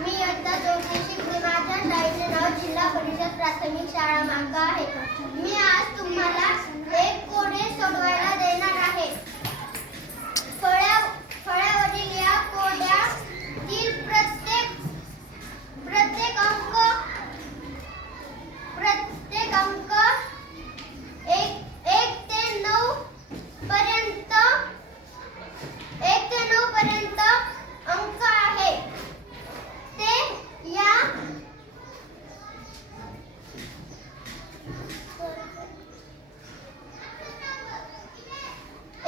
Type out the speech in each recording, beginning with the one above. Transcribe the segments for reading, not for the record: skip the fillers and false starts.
मी इयत्ता चौथी शिकते. माझ्या शाळेचे नाव जिल्हा परिषद प्राथमिक शाळा मांगा आहे. मी आज तुम्हाला एक कोडे सोडवायला देणार आहे. फळ्यावरील या कोड्यातील प्रत्येक अंक 1 ते 9 पर्यंत अंक आहे. ते या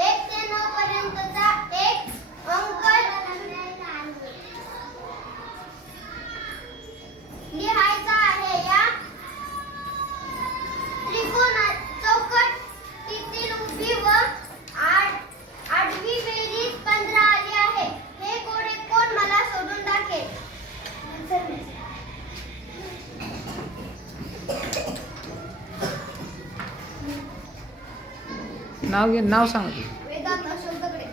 1 ते 9 पर्यंतचा एक अंक लिहायचा आहे. या चौकटीतील उभी व आडवी बेरीज 15 आली आहे. हे कोडे कोण मला सोडून दाखवेल? नाव सांग. वेदांत अशोक दगडे.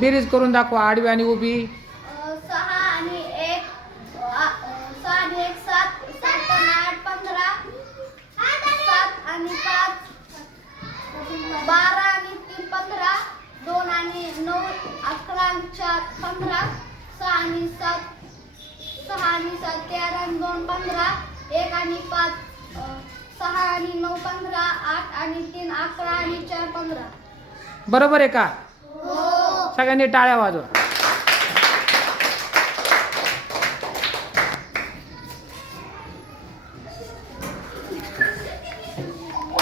बेरीज करून दाखवा आडवी आणि उभी. 6 आणि 1 7, 7 आणि 8 15, 7 आणि 5 12 आणि 3 15, 2 आणि 9 11 आणि 4 15, 6 आणि 7 13 आणि 2 15, 1 आणि 5 6 आणि 9 15, 8 आणि 3 11 आणि 4 15. बरोबर आहे का? हो. सगळ्यांनी टाळ्या वाजवा.